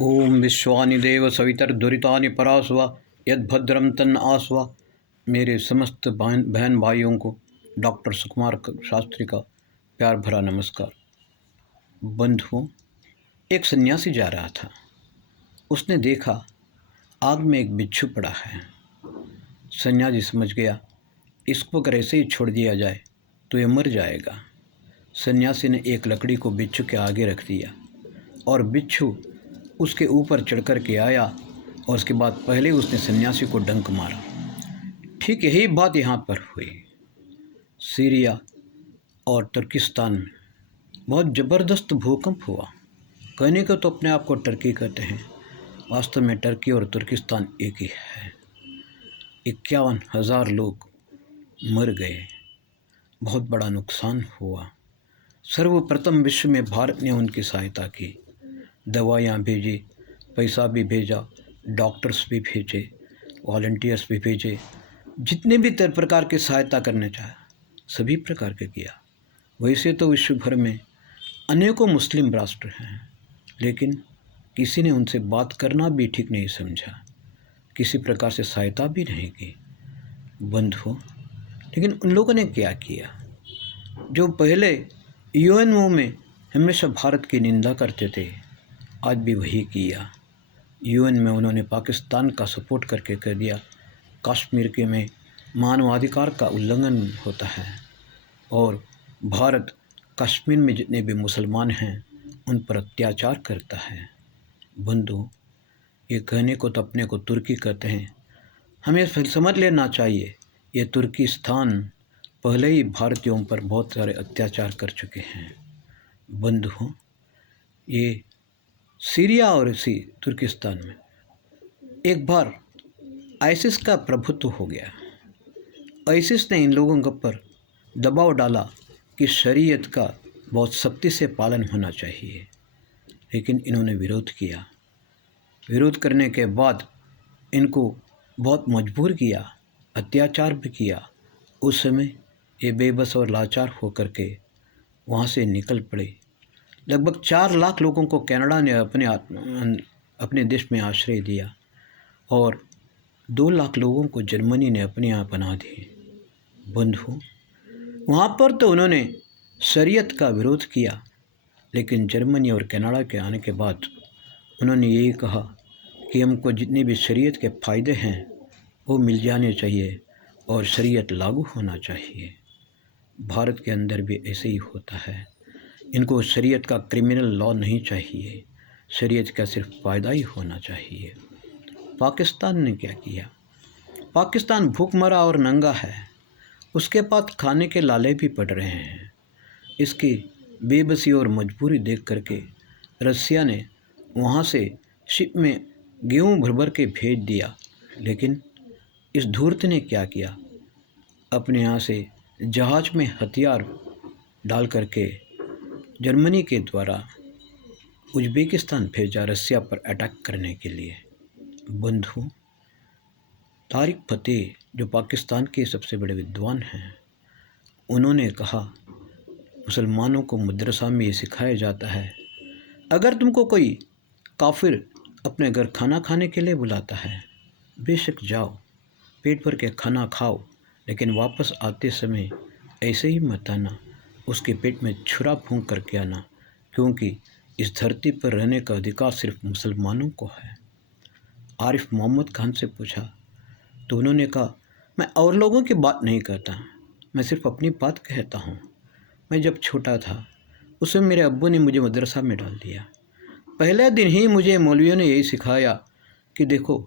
ओम विश्वानि देव सवितर्दुरितानि परास्व यद्भद्रम तन्न आस्व। मेरे समस्त बहन भाइयों को डॉक्टर सुकुमार शास्त्री का प्यार भरा नमस्कार। बंधुओं, एक सन्यासी जा रहा था। उसने देखा आग में एक बिच्छू पड़ा है। सन्यासी समझ गया, इसको अगर ऐसे ही छोड़ दिया जाए तो ये मर जाएगा। सन्यासी ने एक लकड़ी को बिच्छू के आगे रख दिया और बिच्छू उसके ऊपर चढ़ कर के आया और उसके बाद पहले उसने सन्यासी को डंक मारा। ठीक यही बात यहाँ पर हुई। सीरिया और तुर्किस्तान में बहुत ज़बरदस्त भूकंप हुआ। कहने को तो अपने आप को टर्की कहते हैं, वास्तव में टर्की और तुर्किस्तान एक ही है। 51,000 लोग मर गए, बहुत बड़ा नुकसान हुआ। सर्वप्रथम विश्व में भारत ने उनकी सहायता की, दवाइयाँ भेजी, पैसा भी भेजा, डॉक्टर्स भी भेजे, वॉलंटियर्स भी भेजे, जितने भी प्रकार की सहायता करने चाहे सभी प्रकार के किया। वैसे तो विश्व भर में अनेकों मुस्लिम राष्ट्र हैं, लेकिन किसी ने उनसे बात करना भी ठीक नहीं समझा, किसी प्रकार से सहायता भी नहीं की। बंधुओं, लेकिन उन लोगों ने क्या किया जो पहले यूएनओ में हमेशा भारत की निंदा करते थे, आज भी वही किया। यूएन में उन्होंने पाकिस्तान का सपोर्ट करके कह दिया कश्मीर के में मानवाधिकार का उल्लंघन होता है और भारत कश्मीर में जितने भी मुसलमान हैं उन पर अत्याचार करता है। बंधु, ये कहने को तो अपने को तुर्की कहते हैं, हमें समझ लेना चाहिए ये तुर्किस्तान पहले ही भारतीयों पर बहुत सारे अत्याचार कर चुके हैं। बंधु, ये सीरिया और इसी तुर्किस्तान में एक बार आईसिस का प्रभुत्व हो गया। आईसिस ने इन लोगों के ऊपर दबाव डाला कि शरीयत का बहुत सख्ती से पालन होना चाहिए, लेकिन इन्होंने विरोध किया। विरोध करने के बाद इनको बहुत मजबूर किया, अत्याचार भी किया। उस समय ये बेबस और लाचार होकर के वहाँ से निकल पड़े। लगभग 4 लाख लोगों को कनाडा ने अपने देश में आश्रय दिया और 2 लाख लोगों को जर्मनी ने अपने यहाँ बना दिए। बंधु, वहाँ पर तो उन्होंने शरीयत का विरोध किया, लेकिन जर्मनी और कनाडा के आने के बाद उन्होंने यही कहा कि हमको जितने भी शरीयत के फ़ायदे हैं वो मिल जाने चाहिए और शरीयत लागू होना चाहिए। भारत के अंदर भी ऐसे ही होता है। इनको शरीयत का क्रिमिनल लॉ नहीं चाहिए, शरीयत का सिर्फ फ़ायदा ही होना चाहिए। पाकिस्तान ने क्या किया? पाकिस्तान भूखमरा और नंगा है, उसके पास खाने के लाले भी पड़ रहे हैं। इसकी बेबसी और मजबूरी देख करके रसिया ने वहाँ से शिप में गेहूँ भर भर के भेज दिया, लेकिन इस धूर्त ने क्या किया? अपने यहाँ से जहाज़ में हथियार डाल करके जर्मनी के द्वारा उज़्बेकिस्तान भेजा रसिया पर अटैक करने के लिए। बंधु, तारिक फतेह जो पाकिस्तान के सबसे बड़े विद्वान हैं, उन्होंने कहा मुसलमानों को मदरसा में ये सिखाया जाता है, अगर तुमको कोई काफिर अपने घर खाना खाने के लिए बुलाता है, बेशक जाओ, पेट भर के खाना खाओ, लेकिन वापस आते समय ऐसे ही मत आना, उसके पेट में छुरा फूंक करके आना, क्योंकि इस धरती पर रहने का अधिकार सिर्फ मुसलमानों को है। आरिफ मोहम्मद खान से पूछा तो उन्होंने कहा, मैं और लोगों की बात नहीं कहता, मैं सिर्फ अपनी बात कहता हूँ। मैं जब छोटा था उस समय मेरे अब्बू ने मुझे मदरसा में डाल दिया। पहले दिन ही मुझे मौलवियों ने यही सिखाया कि देखो,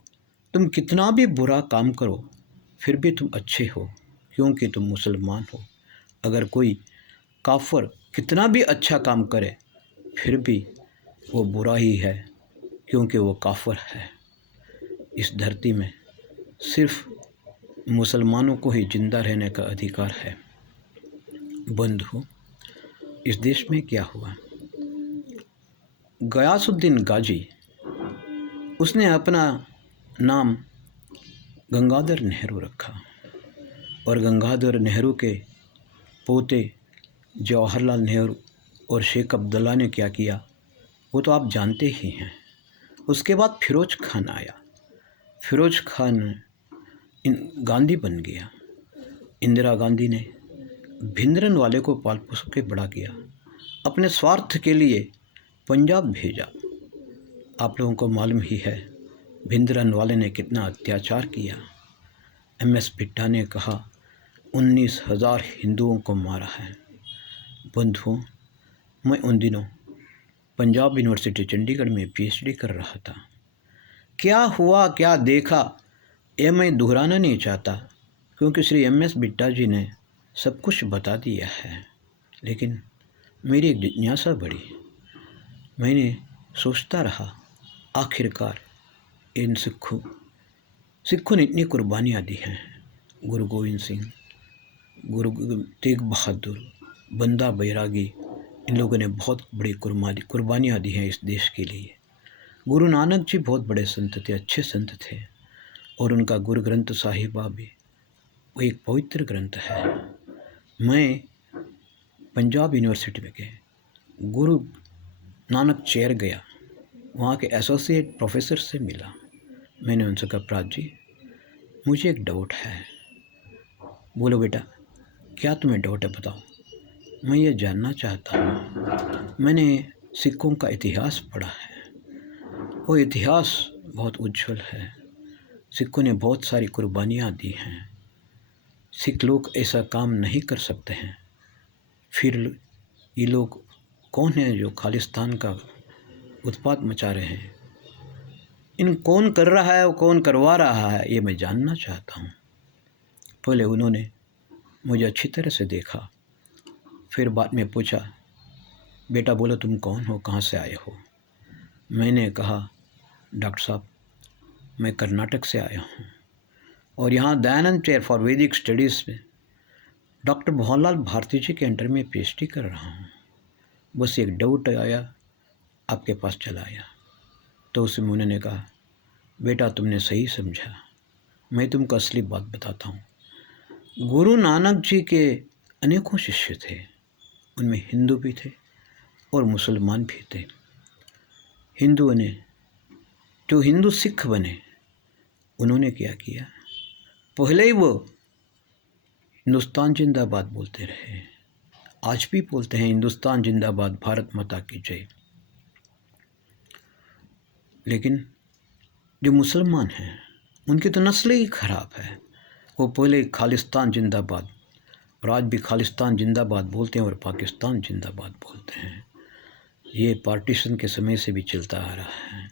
तुम कितना भी बुरा काम करो फिर भी तुम अच्छे हो, क्योंकि तुम मुसलमान हो। अगर कोई काफिर कितना भी अच्छा काम करे फिर भी वो बुरा ही है, क्योंकि वो काफिर है। इस धरती में सिर्फ मुसलमानों को ही जिंदा रहने का अधिकार है। बंधु, इस देश में क्या हुआ? गयासुद्दीन गाजी, उसने अपना नाम गंगाधर नेहरू रखा और गंगाधर नेहरू के पोते जवाहरलाल नेहरू और शेख अब्दुल्ला ने क्या किया वो तो आप जानते ही हैं। उसके बाद फिरोज खान आया। फिरोज खान गांधी बन गया। इंदिरा गांधी ने भिंद्रनवाले को पाल पोस के बड़ा किया, अपने स्वार्थ के लिए पंजाब भेजा। आप लोगों को मालूम ही है भिंद्रनवाले ने कितना अत्याचार किया। MS बिट्टा ने कहा 19,000 हिंदुओं को मारा है। बंधुओं, मैं उन दिनों पंजाब यूनिवर्सिटी चंडीगढ़ में PhD कर रहा था। क्या हुआ क्या देखा ये मैं दोहराना नहीं चाहता, क्योंकि श्री MS बिट्टा जी ने सब कुछ बता दिया है। लेकिन मेरी एक जिज्ञासा बढ़ी। मैंने सोचता रहा, आखिरकार इन सिखों ने इतनी कुर्बानियाँ दी हैं। गुरु गोविंद सिंह, गुरु तेग बहादुर, बंदा बैरागी, इन लोगों ने बहुत बड़ी कुर्बानियाँ दी हैं इस देश के लिए। गुरु नानक जी बहुत बड़े संत थे, अच्छे संत थे, और उनका गुरु ग्रंथ साहिबा भी वो एक पवित्र ग्रंथ है। मैं पंजाब यूनिवर्सिटी में गए, गुरु नानक चेयर गया, वहाँ के एसोसिएट प्रोफेसर से मिला। मैंने उनसे कहा, प्रात जी मुझे एक डाउट है। बोलो बेटा, क्या तुम्हें डाउट है, बताओ। मैं ये जानना चाहता हूँ, मैंने सिखों का इतिहास पढ़ा है, वो इतिहास बहुत उज्जवल है। सिखों ने बहुत सारी कुर्बानियाँ दी हैं। सिख लोग ऐसा काम नहीं कर सकते हैं। फिर ये लोग कौन है जो खालिस्तान का उत्पात मचा रहे हैं? इन कौन कर रहा है और कौन करवा रहा है, ये मैं जानना चाहता हूँ। पहले उन्होंने मुझे अच्छी तरह से देखा, फिर बाद में पूछा, बेटा बोलो तुम कौन हो, कहाँ से आए हो? मैंने कहा, डॉक्टर साहब मैं कर्नाटक से आया हूँ और यहाँ दयानंद चेयर फॉर वैदिक स्टडीज़ में डॉक्टर भवनलाल भारती जी के अंडर में PhD कर रहा हूँ। बस एक डाउट आया, आपके पास चला आया। तो उसमें उन्होंने कहा, बेटा तुमने सही समझा, मैं तुमको असली बात बताता हूँ। गुरु नानक जी के अनेकों शिष्य थे, उनमें हिंदू भी थे और मुसलमान भी थे। हिंदुओं ने जो हिंदू सिख बने, उन्होंने क्या किया, पहले ही वो हिंदुस्तान जिंदाबाद बोलते रहे, आज भी बोलते हैं हिंदुस्तान जिंदाबाद, भारत माता की जय। लेकिन जो मुसलमान हैं उनकी तो नस्ल ही खराब है। वो पहले खालिस्तान जिंदाबाद, और आज भी खालिस्तान जिंदाबाद बोलते हैं और पाकिस्तान जिंदाबाद बोलते हैं। ये पार्टीशन के समय से भी चलता आ रहा है।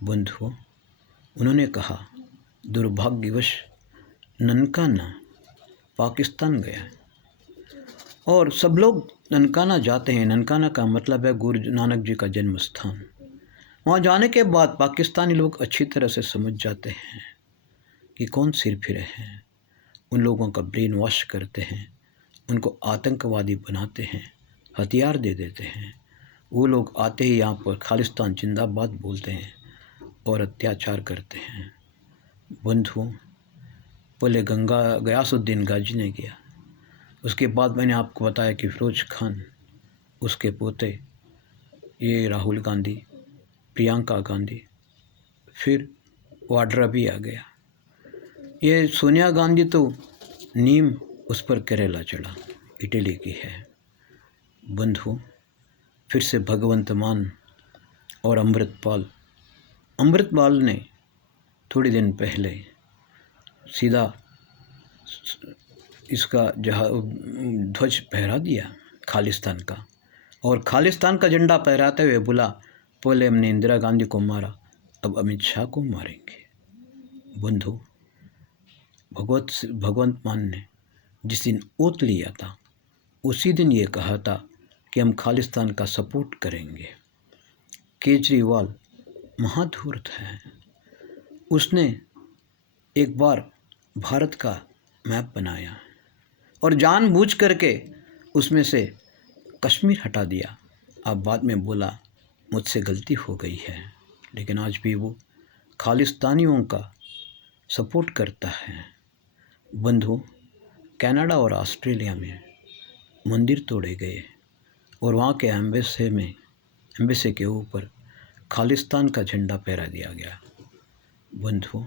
बंधुओं, उन्होंने कहा, दुर्भाग्यवश ननकाना पाकिस्तान गया और सब लोग ननकाना जाते हैं। ननकाना का मतलब है गुरु नानक जी का जन्म स्थान। वहाँ जाने के बाद पाकिस्तानी लोग अच्छी तरह से समझ जाते हैं कि कौन सिर फिरे हैं। उन लोगों का ब्रेन वॉश करते हैं, उनको आतंकवादी बनाते हैं, हथियार दे देते हैं। वो लोग आते ही यहाँ पर खालिस्तान जिंदाबाद बोलते हैं और अत्याचार करते हैं। बंधुओं, पहले गयासुद्दीन गाजी ने किया, उसके बाद मैंने आपको बताया कि फिरोज खान, उसके पोते ये राहुल गांधी, प्रियंका गांधी, फिर वाड्रा भी आ गया। ये सोनिया गांधी तो नीम उस पर केरला चढ़ा, इटली की है। बंधु, फिर से भगवंत मान और अमृतपाल ने थोड़ी दिन पहले सीधा इसका ध्वज फहरा दिया खालिस्तान का, और खालिस्तान का झंडा फहराते हुए बोला, पहले हमने इंदिरा गांधी को मारा, अब अमित शाह को मारेंगे। बंधु, भगवंत मान ने जिस दिन ओत लिया था, उसी दिन ये कहा था कि हम खालिस्तान का सपोर्ट करेंगे। केजरीवाल महाधूर्त है, उसने एक बार भारत का मैप बनाया और जानबूझ करके उसमें से कश्मीर हटा दिया। अब बाद में बोला मुझसे गलती हो गई है, लेकिन आज भी वो खालिस्तानियों का सपोर्ट करता है। बंधु, कनाडा और ऑस्ट्रेलिया में मंदिर तोड़े गए और वहाँ के एम्बेसी के ऊपर खालिस्तान का झंडा फहरा दिया गया। बंधुओं,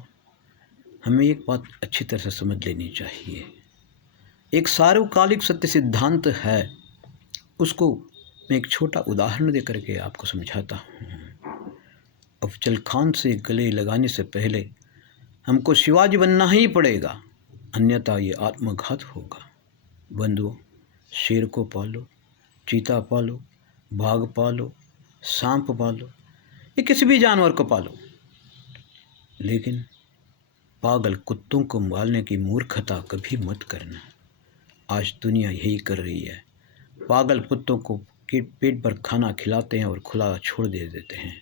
हमें एक बात अच्छी तरह से समझ लेनी चाहिए। एक सार्वकालिक सत्य सिद्धांत है, उसको मैं एक छोटा उदाहरण दे करके आपको समझाता हूँ। अफजल खान से गले लगाने से पहले हमको शिवाजी बनना ही पड़ेगा, अन्यथा ये आत्मघात होगा। बंधुओं, शेर को पालो, चीता पालो, बाघ पालो, सांप पालो, या किसी भी जानवर को पालो, लेकिन पागल कुत्तों को मारने की मूर्खता कभी मत करना। आज दुनिया यही कर रही है। पागल कुत्तों को पेट भर खाना खिलाते हैं और खुला छोड़ दे देते हैं।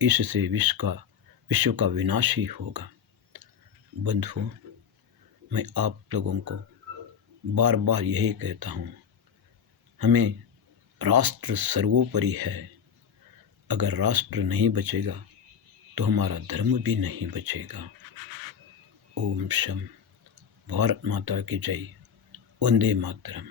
इससे विश्व का विनाश ही होगा। बंधुओं, मैं आप लोगों को बार बार यही कहता हूँ, हमें राष्ट्र सर्वोपरि है। अगर राष्ट्र नहीं बचेगा तो हमारा धर्म भी नहीं बचेगा। ओम शम। भारत माता की जय। वंदे मातरम।